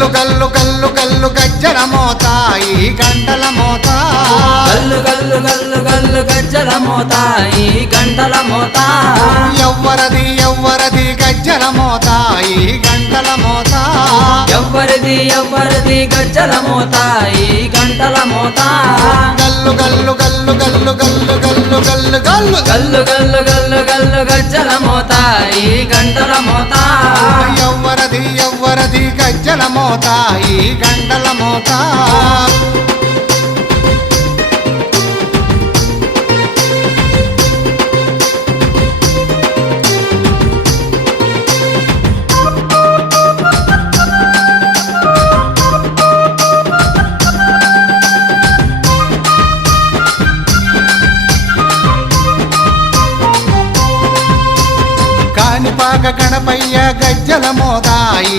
గల్లు గల్లు గల్లు గల్లు గజ్జల మోత ఈ గంటల మోత గల్లు గల్లు గల్లు గల్లు గజ్జల మోత ఈ గంటల మోత ఎవ్వరది ఎవ్వరది గజ్జల మోత ఈ గంటల మోత ఎవ్వరిది ఎవ్వరిది గజ్జల మోత ఈ గంటల మోత గల్లు గల్లు గల్లు గల్లు గల్లు గల్లు గల్లు గల్లు గల్లు గల్లు గల్లు గల్లు గజ్జల మోత ఈ గంటల మోత ఎవ్వరది ఎవ్వరది గజ్జల మోత ఈ గంటల మోత కాణిపాక గణపయ్య గజ్జల మోత ఈ